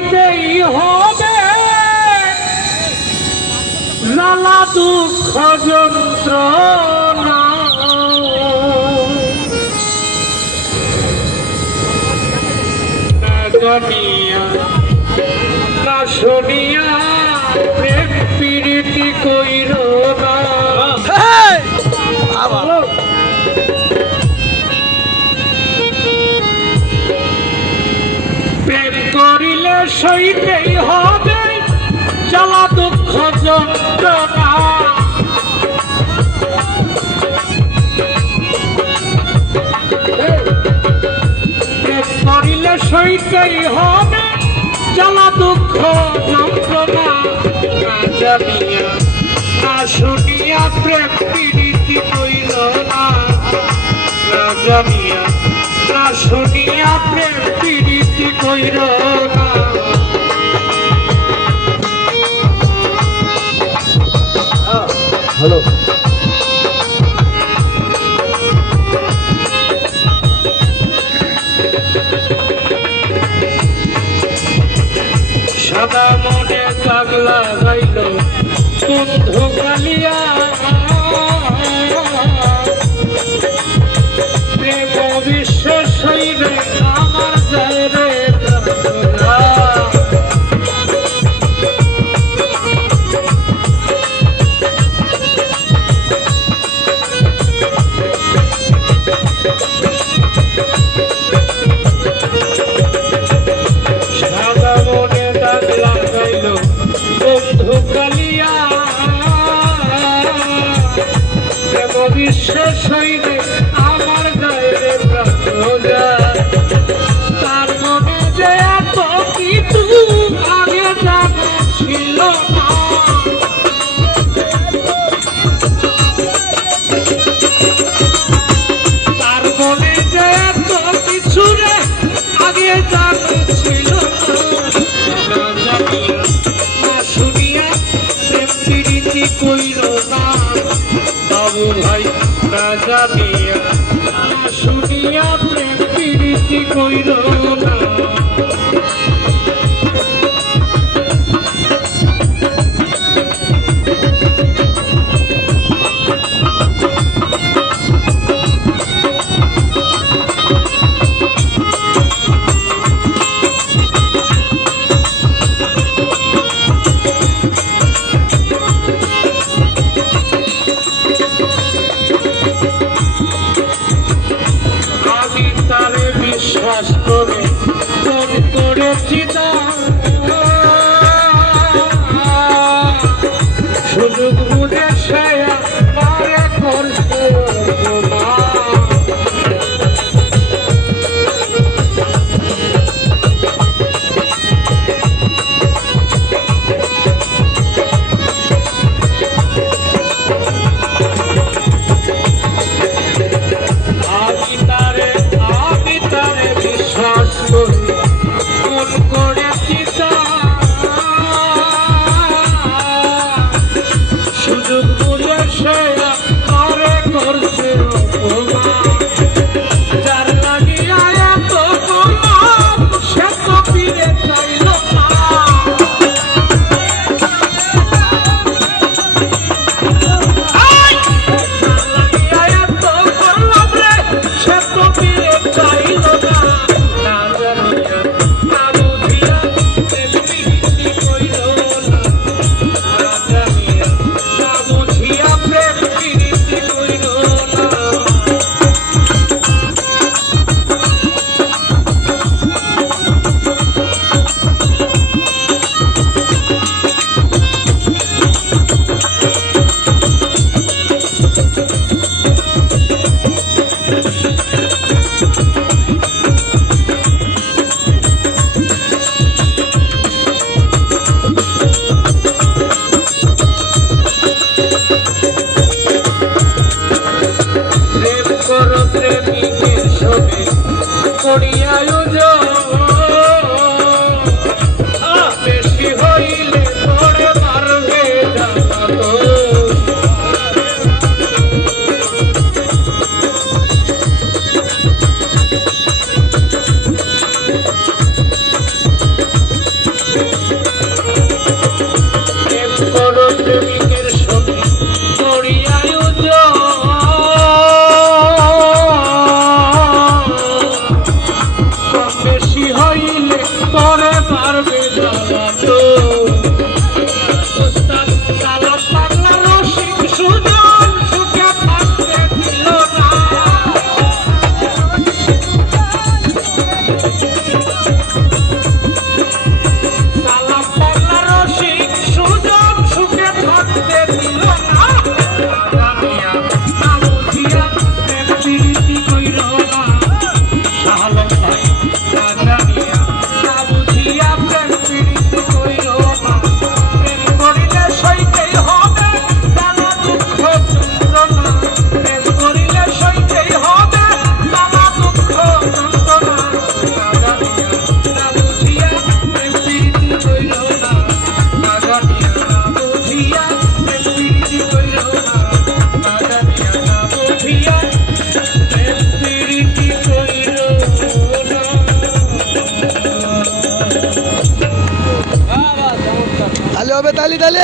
সইতেই হবে জ্বালা দুঃখ যন্ত্রণা জানিয়া না শুনিয়া প্রেম প্রীতি কইর না প্রেম করিলে সইতেই হবে জ্বালা দুঃখ যন্ত্রণা প্রেম করিলে সইতেই হবে জ্বালা দুঃখ যন্ত্রণা না জানিয়া না শুনিয়া প্রেম প্রীতি কইল না না জানিয়া না শুনিয়া প্রেম প্রীতি কইল না হ্যালো সাদা মনে দাগ লাগাইল বন্ধু কালিয়া প্রেম বিশ্বাস হইলে আমার যায় রে সাদা মনে দাগ লাগাইল বন্ধু কালিয়া প্রেম বিশ্বাস হইলে আমার যায় রে তার মনে যে এত কিছু আগে জানা ছিল না তার মনে যে এত কিছু রে আগে জানা ছিল না জানিয়া না শুনিয়া প্রেম প্রীতি কইল না বাবু ভাই না জানিয়া না শুনিয়া প্রেম প্রীতি কইল না আমি তারে বিশ্বাস করে ফোন করেছি সুযোগ বুঝে সে আমারে করছে অপমান। আমি তারে বিশ্বাস করি ফোন করেছি সুযোগ বুঝে সে আমারে করছে অপমান। যার লাগিয়া এত গোলাপ সে তো ফিরে চাইল না বেশি হইলে পরে মারবে জানা হবে তালি তালি